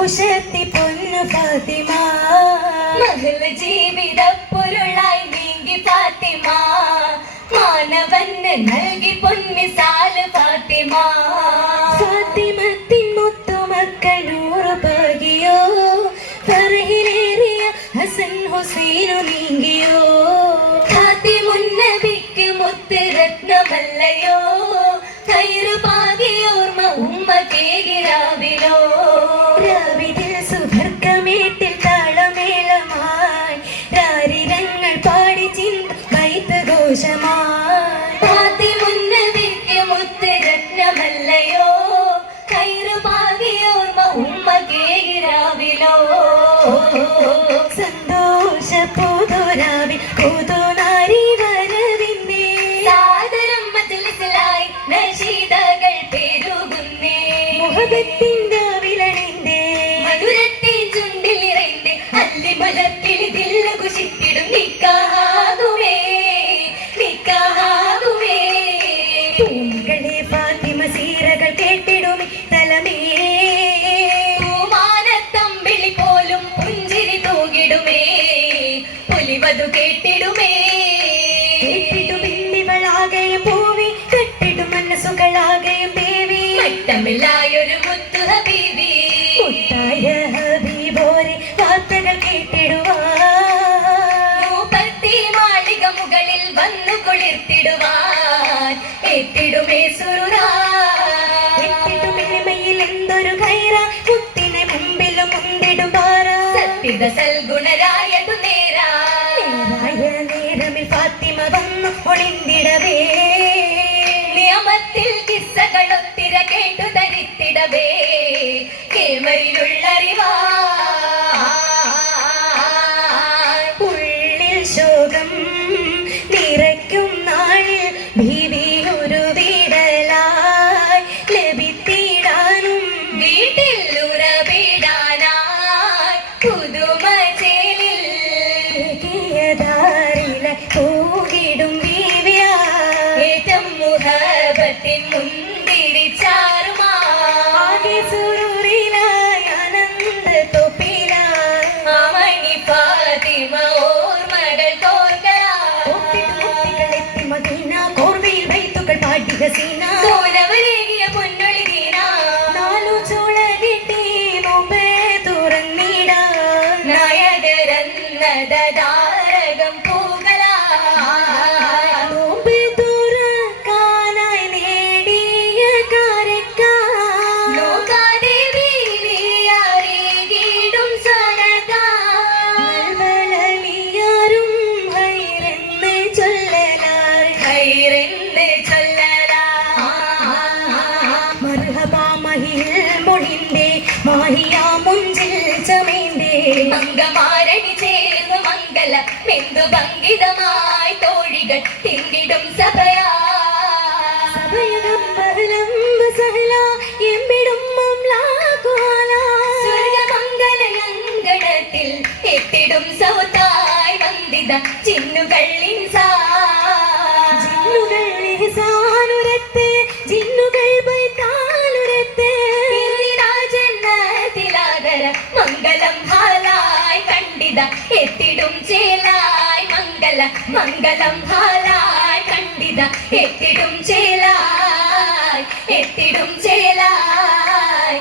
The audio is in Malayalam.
ഉഷത്തി പൊന്നു ഫാത്തിമ മഹൽ ജീവിത പൊരുളായി നീങ്ങി ഫാത്തിമ മാനവന് നൽകി പൊന്നിസാല് ഫാത്തിമ ഫാത്തിമത്തിൻ മുത്തുമക്കൾ നൂറ് പകിയോ ഫർഹിലേറിയ ഹസൻ ഹുസൈനു നീങ്ങിയോ ഫാത്തിമുന്നബിക്ക് മുത്ത് രത്നമല്ലയോ ഖൈറ് പാകിയോർമ്മ ഉമ്മ കേകിരാവിലോ രാവിതിൽ സുഭർക്കമേട്ടിൽ താളമേളമായി രാരിരങ്ങൾ പാടി ചിന്ത വൈത്തഘോഷമായി ഫാത്തിമുന്നബിക്ക് മുത്ത് രത്നമല്ലയോ ഖൈറ് പാകിയോർമ്മ ഉമ്മ കേകിരാവിലോ സന്തോഷ പൂതോരാവിൽ പൂതോനാരി വരവിന്നേ സാദരം മജ്ലിസിലായി നശീദകൾ പെരുകുന്നേ മുഹബത്തിന്റെ വിളണിന്റെ മധുരത്തെ ചുണ്ടിലിറന്റെ അല്ലിമലത്തിൽ ദില്ലകുശിത്തിടും നിക്കാകുമേ നിക്കാകുമേ പൂമകളെ ഫാത്തിമ സീരകൾ കേട്ടിടുമേ തലമേ പൂമാനത്തമ്പിളി പോലും പുഞ്ചിരി തൂകിടുമേ പുലിവതു കേട്ടിടുമേ കേട്ടിടുമിന്നിവളാകയും പൂവി കെട്ടിടും മനസ്സുകളാകയും ദേവി മട്ടമില്ലായൊരു മുത്തു ഹബീബി മുത്തായ ഹബീബോരെ വാർത്തകൾ കേട്ടിടുവാൻ മൂപ്പത്തി മാളിക മുകളിൽ വന്നു കുളിർത്തിടുവാൻ എത്തിടുമേ സുറുരാ എത്തിടുമെളിമയിൽ എന്തൊരു ഖൈറ മുത്തിനെ മുമ്പിലും മുന്തിടും പാറ സത്യത സൽഗുണരായതു നേരാ നേരായ നേരമിൽ ഫാത്തിമ വന്നു ഒളിന്തിടവേ നിയമത്തിൽ കിസ്സകളൊത്തിര കേട്ടു ധരിത്തിടവേ കേൾവയിലുള്ളറിവാ ഉള്ളിൽ ശോകം നിറയ്ക്കും നാളിൽ ഭീതി ഒരു വീടലായി ലഭിത്തിടാനും വീട്ടിൽ ഉറവിടാനായി പുതുമ ചേലിൽ ധാരില പൂകിടും ദിവ്യ ഏറ്റം മുഹബത്തിൻ മുന്തിരിച്ചാറുമാ ആകെ സുരൂരിലായി ആനന്ദ തൊപ്പിലായി ആമണി ഫാത്തിമ ഓർമ്മകൾ കോർക്കലാ മുത്തുകളെത്തി മദീന കോർവയിൽ വൈത്തുകൾ പാടി ഹസീന സോനവരേകിയ പൊന്നൊളി ദീന നാലു ചുളകിട്ടി മുമ്പേ തുറന്നിടാ നയകരന്നതാരകം പൂകലാ നോമ്പ് തുറക്കാനായി നേടിയ കാരക്കാർ നോക്കാതെ വീരിയാറിയിടും സ്വരകാ നൽവളലിയാരും ഹൈറെന്ന് ചൊല്ലലായി ഖൈറെന്ന് ചൊല്ലലാ മർഹബാ മഹിൽ മൊഴിന്റെ മാഹിയാ മുഞ്ചിൽ ചമേന്റെ മംഗമാരണി ചേർന്ന് മംഗല മെന്തു ഭംഗിതമായി തോഴികൾ തിങ്ങിടും സഭയാ സഭയകം ബഹലം സഹല എമ്പിടും മംലാകുല സ്വർഗമംഗലയങ്കണത്തിൽ എത്തിടും സൗതായി വന്ദിത ചിന്നുകൾ ഇൻസാ ജിന്നുകൾ ഇഹ്സാനുരത്ത് ജിന്നുകൾ ബൈതാലുരത്ത് ജന്നത്തിലാദര മംഗളം ഹാലായി കണ്ടിത എത്തിടും ചേലായി മംഗളം ഹാലായി കണ്ടിത എത്തിടും ചേലായി എത്തിടും ചേലായി